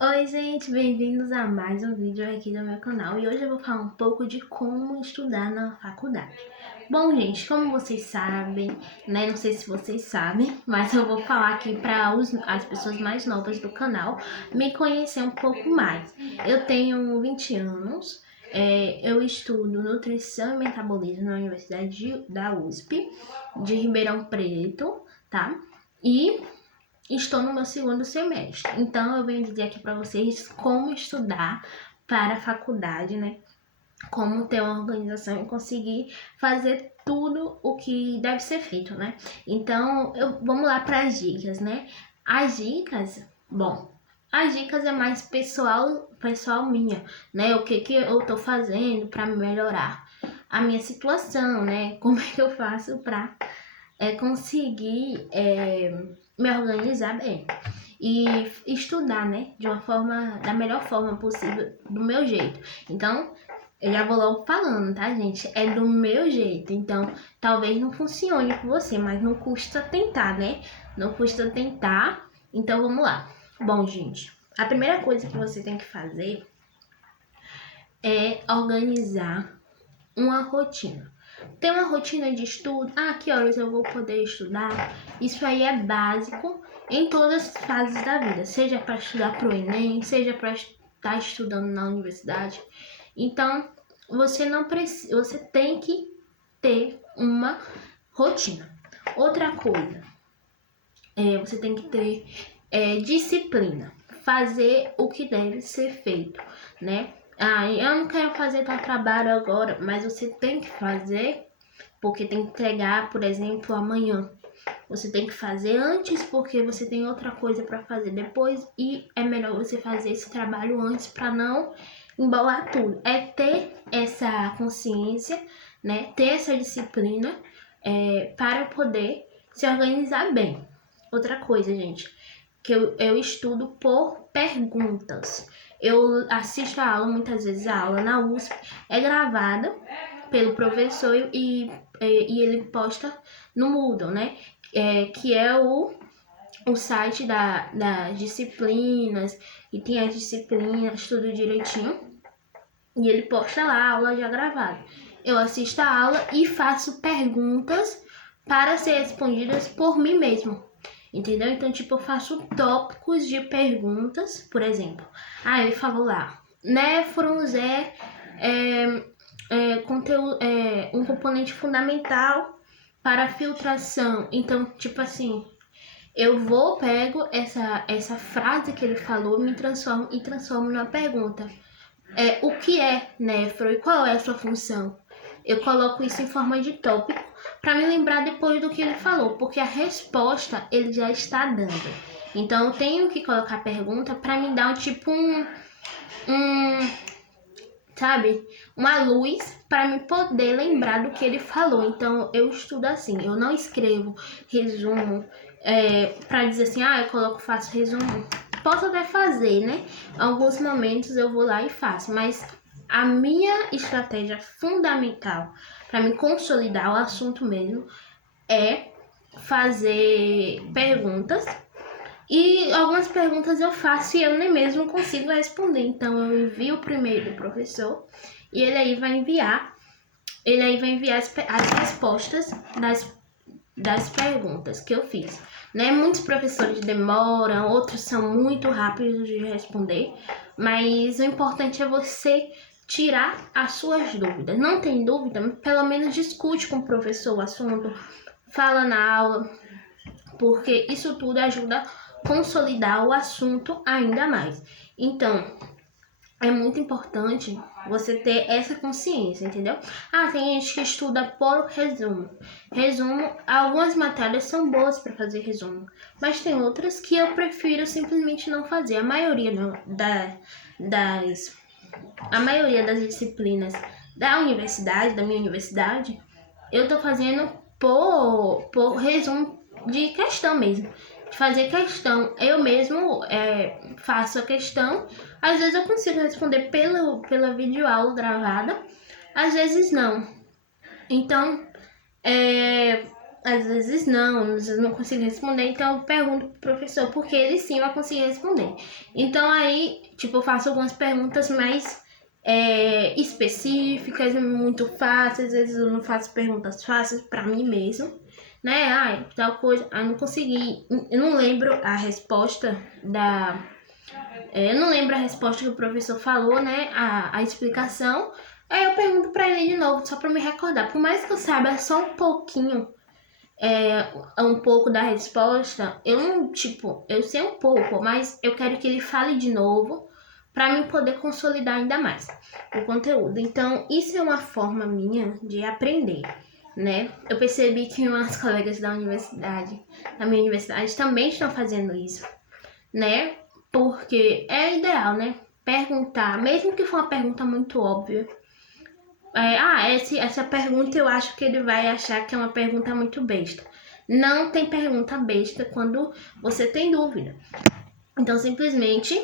Oi gente, bem-vindos a mais um vídeo aqui do meu canal e hoje eu vou falar um pouco de como estudar na faculdade. Bom gente, como vocês sabem, né, não sei se vocês sabem, mas eu vou falar aqui para as pessoas mais novas do canal me conhecer um pouco mais. Eu tenho 20 anos, eu estudo Nutrição e Metabolismo na Universidade da USP, de Ribeirão Preto, tá? E estou no meu segundo semestre, então eu venho dizer aqui para vocês como estudar para a faculdade, né? Como ter uma organização e conseguir fazer tudo o que deve ser feito, né? Então, vamos lá para as dicas, né? As dicas, as dicas é mais pessoal minha, né? O que eu tô fazendo para melhorar a minha situação, né? Como é que eu faço para conseguir me organizar bem e estudar, né, de uma forma, da melhor forma possível, do meu jeito. Então, eu já vou logo falando, tá, gente? É do meu jeito. Então, talvez não funcione com você, mas não custa tentar, né? Não custa tentar. Então, vamos lá. Bom, gente, a primeira coisa que você tem que fazer é organizar uma rotina. Ter uma rotina de estudo, que horas eu vou poder estudar, isso aí é básico em todas as fases da vida, seja para estudar para o Enem, seja para estar estudando na universidade. Então, você não precisa, você tem que ter uma rotina. Outra coisa, você tem que ter disciplina, fazer o que deve ser feito, né? Eu não quero fazer tal trabalho agora, mas você tem que fazer porque tem que entregar, por exemplo, amanhã. Você tem que fazer antes porque você tem outra coisa para fazer depois e é melhor você fazer esse trabalho antes para não embolar tudo. É ter essa consciência, né? Ter essa disciplina para poder se organizar bem. Outra coisa, gente, que eu estudo por perguntas. Eu assisto a aula, muitas vezes a aula na USP é gravada pelo professor e ele posta no Moodle, né? Que é o site das disciplinas, e tem as disciplinas, tudo direitinho. E ele posta lá a aula já gravada. Eu assisto a aula e faço perguntas para ser respondidas por mim mesmo. Entendeu? Então, tipo, eu faço tópicos de perguntas, por exemplo. Ele falou lá, néfrons um componente fundamental para a filtração. Então, tipo assim, pego essa frase que ele falou, me transformo numa pergunta. O que é néfron e qual é a sua função? Eu coloco isso em forma de tópico para me lembrar depois do que ele falou, porque a resposta ele já está dando. Então eu tenho que colocar a pergunta para me dar sabe, uma luz para me poder lembrar do que ele falou. Então eu estudo assim, eu não escrevo resumo para dizer assim, faço resumo. Posso até fazer, né? Alguns momentos eu vou lá e faço, mas a minha estratégia fundamental para me consolidar o assunto mesmo é fazer perguntas. E algumas perguntas eu faço e eu nem mesmo consigo responder. Então eu envio primeiro o professor e ele aí vai enviar as respostas das perguntas que eu fiz. Né? Muitos professores demoram, outros são muito rápidos de responder, mas o importante é você tirar as suas dúvidas. Não tem dúvida, pelo menos discute com o professor o assunto, fala na aula, porque isso tudo ajuda a consolidar o assunto ainda mais. Então, é muito importante você ter essa consciência, entendeu? Tem gente que estuda por resumo. Algumas matérias são boas para fazer resumo, mas tem outras que eu prefiro simplesmente não fazer. A maioria das disciplinas da minha universidade, eu tô fazendo por resumo de questão mesmo. De fazer questão. Eu mesmo faço a questão. Às vezes eu consigo responder pela videoaula gravada, às vezes não. Então, às vezes não consigo responder, então eu pergunto pro professor, porque ele sim vai conseguir responder. Então aí, tipo, eu faço algumas perguntas mais específicas, muito fáceis, às vezes eu não faço perguntas fáceis pra mim mesmo, né? Ai, tal coisa, não consegui, eu não lembro a resposta eu não lembro a resposta que o professor falou, né? A explicação. Aí eu pergunto pra ele de novo, só pra me recordar. Por mais que eu saiba só um pouquinho, um pouco da resposta, eu não, tipo, eu sei um pouco, mas eu quero que ele fale de novo pra mim poder consolidar ainda mais o conteúdo. Então, isso é uma forma minha de aprender, né? Eu percebi que umas colegas da minha universidade também estão fazendo isso, né? Porque é ideal, né? Perguntar, mesmo que for uma pergunta muito óbvia. Essa pergunta eu acho que ele vai achar que é uma pergunta muito besta. Não tem pergunta besta quando você tem dúvida. Então, simplesmente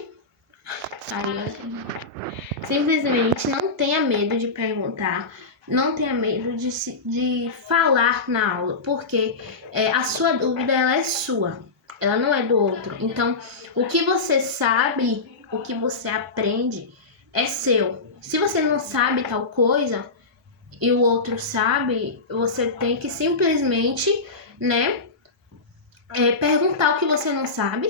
não tenha medo de perguntar. Não tenha medo de falar na aula, porque a sua dúvida ela é sua, ela não é do outro. Então, o que você sabe, o que você aprende é seu. Se você não sabe tal coisa e o outro sabe, você tem que simplesmente, né, perguntar o que você não sabe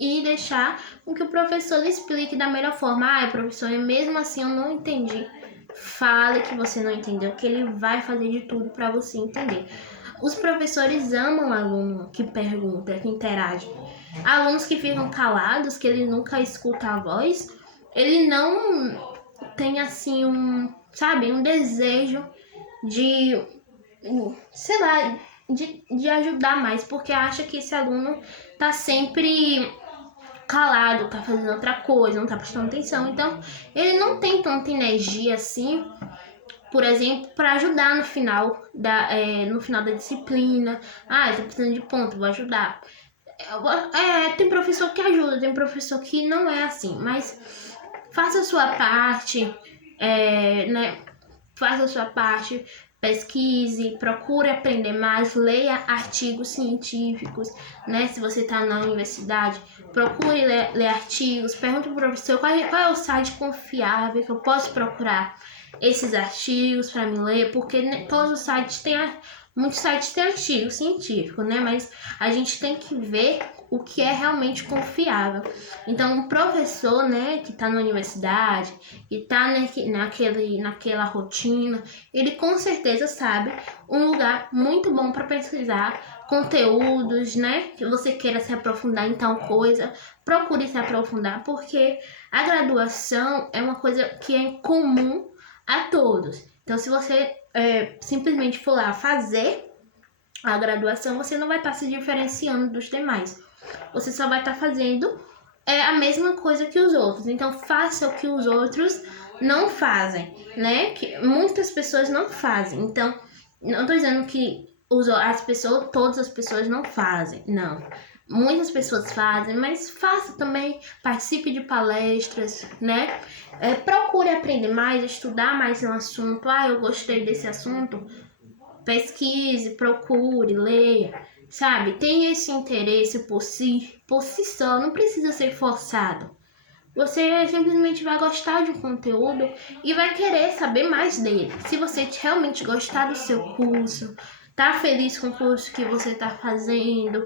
e deixar com que o professor lhe explique da melhor forma. Professor, mesmo assim eu não entendi. Fale que você não entendeu, que ele vai fazer de tudo para você entender. Os professores amam aluno que pergunta, que interage. Alunos que ficam calados, que ele nunca escuta a voz, ele não tem assim um desejo de, sei lá, de ajudar mais, porque acha que esse aluno tá sempre calado, tá fazendo outra coisa, não tá prestando atenção. Então, ele não tem tanta energia assim, por exemplo, para ajudar no final da disciplina. Eu tô precisando de ponto, vou ajudar. Tem professor que ajuda, tem professor que não é assim, mas faça a sua parte, né? Faça a sua parte, pesquise, procure aprender mais, leia artigos científicos, né? Se você está na universidade, procure ler artigos, pergunte para o professor qual é o site confiável que eu posso procurar esses artigos para me ler, porque todos os sites muitos sites têm artigo científico, né? Mas a gente tem que ver o que é realmente confiável. Então, um professor, né, que está na universidade, que está naquela rotina, ele com certeza sabe um lugar muito bom para pesquisar conteúdos, né, que você queira se aprofundar em tal coisa, procure se aprofundar, porque a graduação é uma coisa que é comum a todos. Então, se você simplesmente for lá fazer a graduação, você não vai estar se diferenciando dos demais. Você só vai estar fazendo a mesma coisa que os outros. Então, faça o que os outros não fazem, né? Que muitas pessoas não fazem. Então, não estou dizendo que todas as pessoas não fazem. Não. Muitas pessoas fazem, mas faça também, participe de palestras, né? Procure aprender mais, estudar mais um assunto. Eu gostei desse assunto. Pesquise, procure, leia, sabe? Tenha esse interesse por si só, não precisa ser forçado. Você simplesmente vai gostar de um conteúdo e vai querer saber mais dele. Se você realmente gostar do seu curso, tá feliz com o curso que você está fazendo,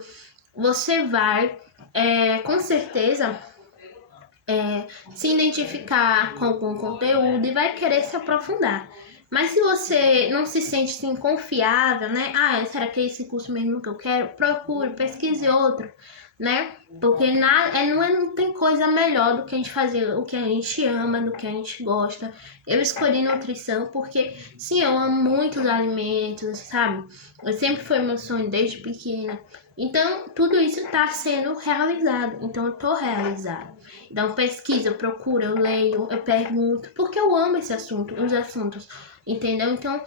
você vai, com certeza, se identificar com algum conteúdo e vai querer se aprofundar. Mas se você não se sente assim, confiável, né? Será que é esse curso mesmo que eu quero? Procure, pesquise outro, né? Porque não tem coisa melhor do que a gente fazer o que a gente ama, do que a gente gosta. Eu escolhi nutrição porque, sim, eu amo muitos alimentos, sabe? Eu sempre foi meu sonho desde pequena. Então, tudo isso está sendo realizado. Então, eu tô realizada. Então, pesquisa, eu procuro, eu leio, eu pergunto, porque eu amo esse assunto, os assuntos, entendeu? Então,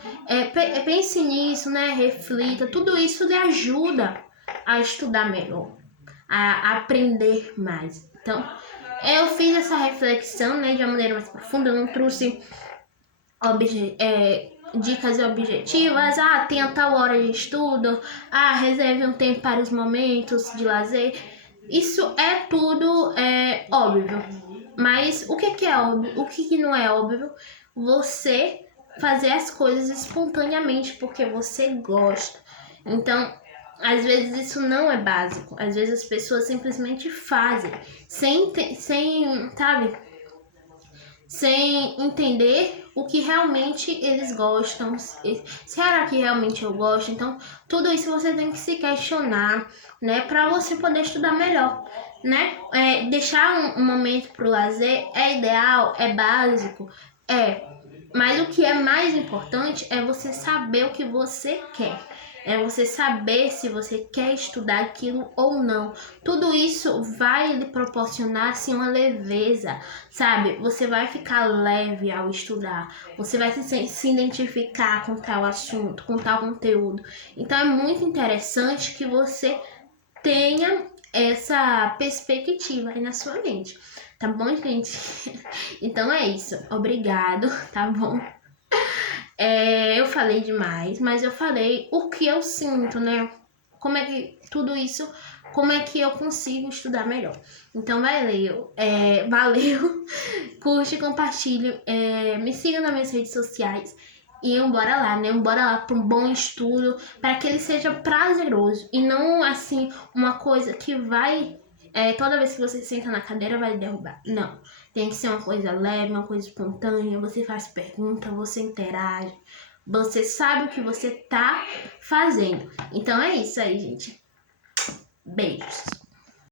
pense nisso, né? Reflita, tudo isso lhe ajuda a estudar melhor, a aprender mais. Então, eu fiz essa reflexão, né, de uma maneira mais profunda, eu não trouxe dicas objetivas, tenha tal hora de estudo, reserve um tempo para os momentos de lazer. Isso é tudo óbvio. Mas o que é óbvio? O que não é óbvio? Você fazer as coisas espontaneamente porque você gosta. Então, às vezes isso não é básico. Às vezes as pessoas simplesmente fazem sabe? Sem entender o que realmente eles gostam. Será que realmente eu gosto? Então, tudo isso você tem que se questionar, né? Para você poder estudar melhor, né? Deixar um momento para o lazer é ideal, é básico, mas o que é mais importante é você saber o que você quer. É você saber se você quer estudar aquilo ou não. Tudo isso vai lhe proporcionar assim, uma leveza, sabe? Você vai ficar leve ao estudar. Você vai se identificar com tal assunto, com tal conteúdo. Então é muito interessante que você tenha essa perspectiva aí na sua mente. Tá bom, gente? Então é isso. Obrigado, tá bom? Eu falei demais, mas eu falei o que eu sinto, né? Como é que tudo isso, como é que eu consigo estudar melhor. Então, valeu, curte, compartilhe, me siga nas minhas redes sociais e bora lá, né? Bora lá para um bom estudo, para que ele seja prazeroso e não, assim, uma coisa que vai, toda vez que você senta na cadeira vai derrubar. Não, tem que ser uma coisa leve, uma coisa espontânea, você faz pergunta, você interage, você sabe o que você tá fazendo. Então é isso aí, gente. Beijos.